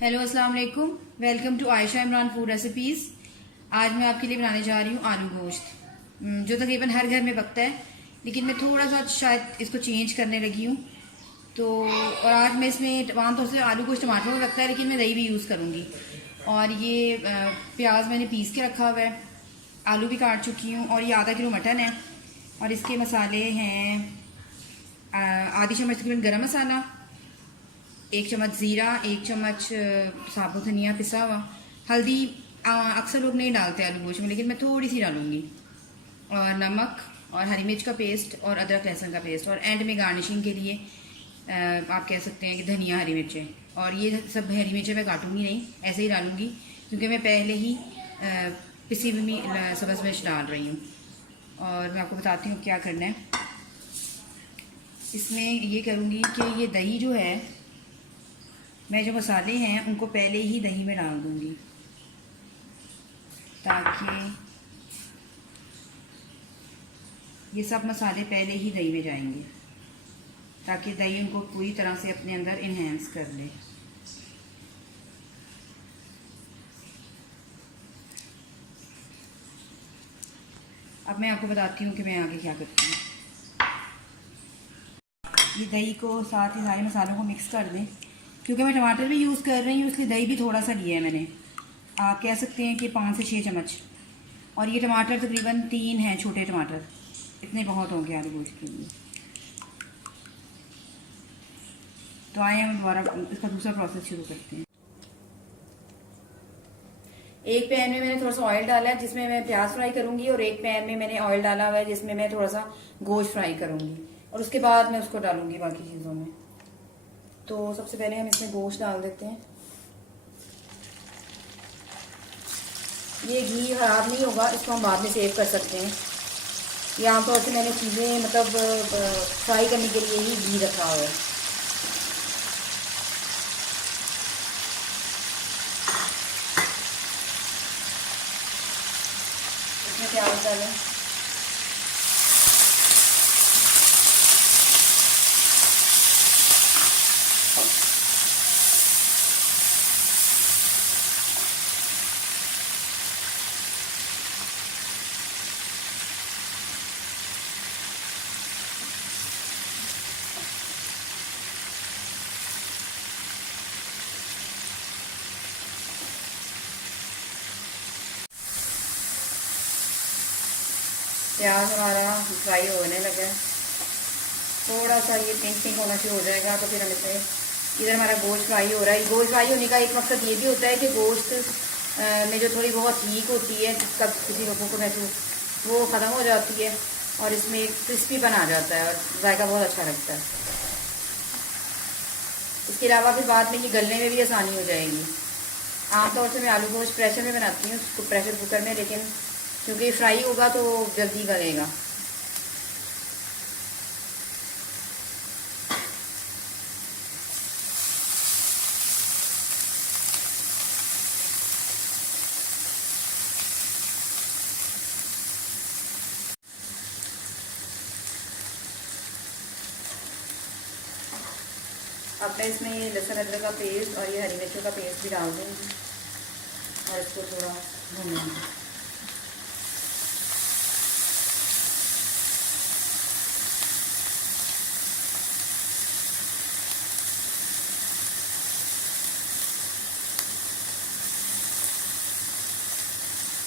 Hello अस्सलाम वालेकुम। Welcome to Ayesha Imran food recipes. आज मैं आपके लिए बनाने जा रही हूँ आलू गोश्त, जो तकरीबन हर घर में पकता है, लेकिन मैं थोड़ा सा शायद इसको चेंज करने लगी हूँ। तो और आज मैं इसमें आमतौर से आलू गोश्त टमाटर में पकता है, लेकिन मैं दही भी यूज़ करूँगी। और ये प्याज मैंने पीस के रखा हुआ है, आलू भी काट चुकी हूँ, और ये आधा किलो मटन है। और इसके मसाले हैं आधी चम्मच तकरीबन गरम मसाला, 1 चम्मच ज़ीरा, 1 चम्मच साबुत धनिया पिसा हुआ, हल्दी अक्सर लोग नहीं डालते आलू गोश्त में, लेकिन मैं थोड़ी सी डालूंगी, और नमक और हरी मिर्च का पेस्ट और अदरक लहसुन का पेस्ट, और एंड में गार्निशिंग के लिए आप कह सकते हैं कि धनिया हरी मिर्चें। और ये सब हरी मिर्चें मैं काटूंगी नहीं, ऐसे ही डालूंगी, क्योंकि मैं पहले ही पिसी हुई सब्ज़ मिर्च डाल रही हूँ। और मैं आपको बताती हूँ क्या करना है इसमें। ये करूँगी कि ये दही जो है, मैं जो मसाले हैं उनको पहले ही दही में डाल दूंगी, ताकि ये सब मसाले पहले ही दही में जाएंगे, ताकि दही उनको पूरी तरह से अपने अंदर इन्हेंस कर ले। अब मैं आपको बताती हूँ कि मैं आगे क्या करती हूँ। ये दही को साथ ही सारे मसालों को मिक्स कर दें। क्योंकि मैं टमाटर भी यूज़ कर रही हूँ, इसलिए दही भी थोड़ा सा लिया है मैंने। आप कह सकते हैं कि 5 से 6 चम्मच। और ये टमाटर तकरीबन 3 हैं, छोटे टमाटर, इतने बहुत होंगे आलू गोश्त के लिए। तो आए हम दोबारा इसका दूसरा प्रोसेस शुरू करते हैं। एक पैन में मैंने थोड़ा सा ऑयल डाला है, जिसमें मैं प्याज फ्राई करूंगी, और एक पैन में मैंने ऑयल डाला हुआ है, जिसमें मैं थोड़ा सा गोश्त फ्राई करूंगी, और उसके बाद मैं उसको डालूंगी बाकी चीज़ों में। तो सबसे पहले हम इसमें गोश्त डाल देते हैं। ये घी खराब नहीं होगा, इसको हम बाद में सेव कर सकते हैं। ये आमतौर से मैंने चीज़ें फ्राई करने के लिए ही घी रखा हुआ है। इसमें प्याज डालें, प्याज हमारा फ्राई होने लगा है। थोड़ा सा ये पिंक पिंक होना शुरू हो जाएगा, तो फिर हम इसमें इधर हमारा गोश्त फ्राई हो रहा है। गोश्त फ्राई होने का एक मकसद ये भी होता है कि गोश्त में जो थोड़ी बहुत हीक होती है, कब किसी लोगों को महसूस, वो ख़त्म हो जाती है, और इसमें एक क्रिस्पी बना जाता है, और जायका बहुत अच्छा लगता है। इसके अलावा फिर बाद में ये गलने में भी आसानी हो जाएगी। आमतौर से मैं आलू गोश्त प्रेशर में बनाती हूँ, प्रेशर कुकर में, लेकिन क्योंकि फ्राई होगा तो जल्दी गलेगा। अब मैं इसमें ये लहसुन अदरक का पेस्ट और ये हरी मिर्चों का पेस्ट भी डाल दूँगी, और इसको थोड़ा भूनूंगी।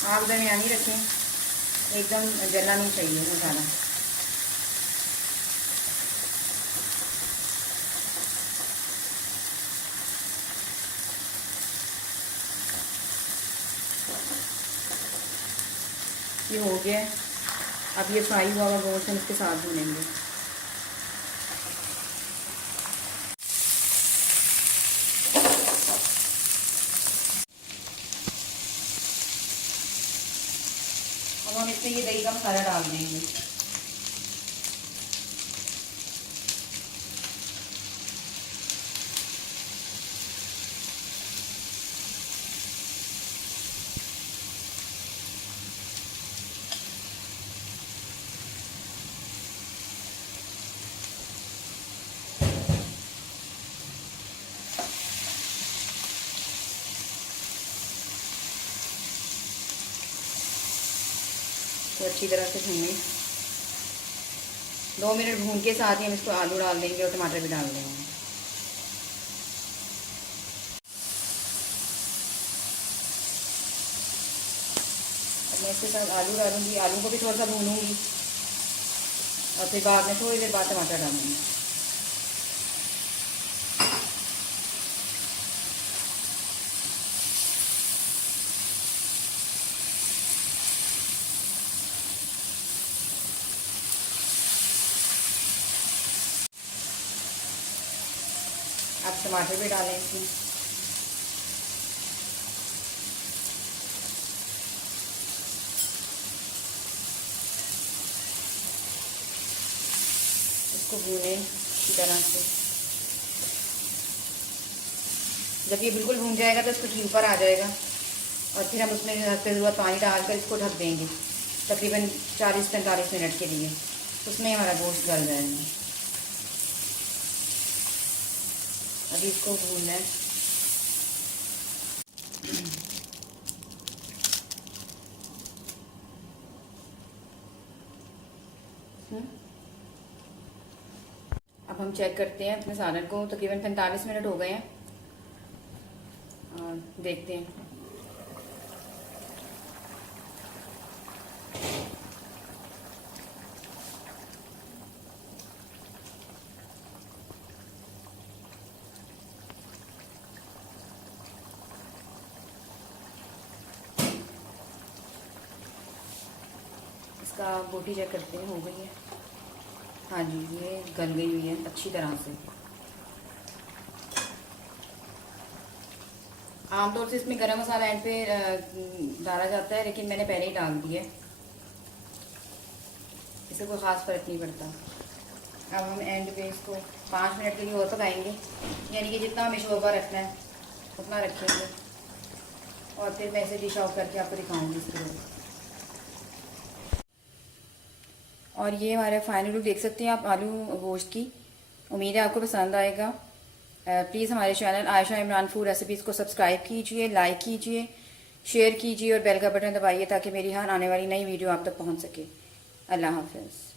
आग दरमियानी रखें, एकदम जलना नहीं चाहिए मसाला। ये हो गया है। अब ये फ्राई हुआ हुआ गोश्त हम इसके साथ भूनेंगे। अब हम इसमें ये दही का मसाला डाल देंगे। तो अच्छी तरह से भूनें। 2 मिनट भून के साथ ही हम इसको आलू डाल देंगे और टमाटर भी डाल देंगे। अब मैं इसके साथ आलू डालूंगी, आलू को भी थोड़ा सा भूनूंगी और फिर बाद में थोड़ी देर बाद टमाटर डालूंगी। अब टमाटर भी डालें इसमें। इसको भूनें अच्छी तरह से। जब ये बिल्कुल भून जाएगा तो इसको ठीक पर आ जाएगा और फिर हम उसमें ज़रूरत पानी डालकर इसको ढक देंगे तकरीबन 40-45 मिनट के लिए। उसमें हमारा गोश्त गल जाएगा। अभी इसको भूनना है। अब हम चेक करते हैं अपने सालन को। तकरीबन 45 मिनट हो गए हैं और देखते हैं। इसका बोटी चेक करते हैं, हो गई है। हाँ जी, ये गल गई हुई है अच्छी तरह से। आमतौर से इसमें गरम मसाला एंड पे डाला जाता है, लेकिन मैंने पहले ही डाल दिया है, इससे कोई ख़ास फ़र्क नहीं पड़ता। अब हम एंड पे इसको 5 मिनट के लिए और पकाएंगे, यानी कि जितना हमें शोरबा रखना है उतना रखेंगे और फिर मैं इसे डिश आउट करके आपको दिखाऊंगी इसके लिए। और ये हमारा फाइनल लुक देख सकते हैं आप आलू गोश्त की। उम्मीद है आपको पसंद आएगा। प्लीज़ हमारे channel Ayesha Imran food recipes को सब्सक्राइब कीजिए, लाइक कीजिए, शेयर कीजिए और बेल का बटन दबाइए ताकि मेरी हर आने वाली नई वीडियो आप तक पहुंच सके। अल्लाह हाफ़िज़।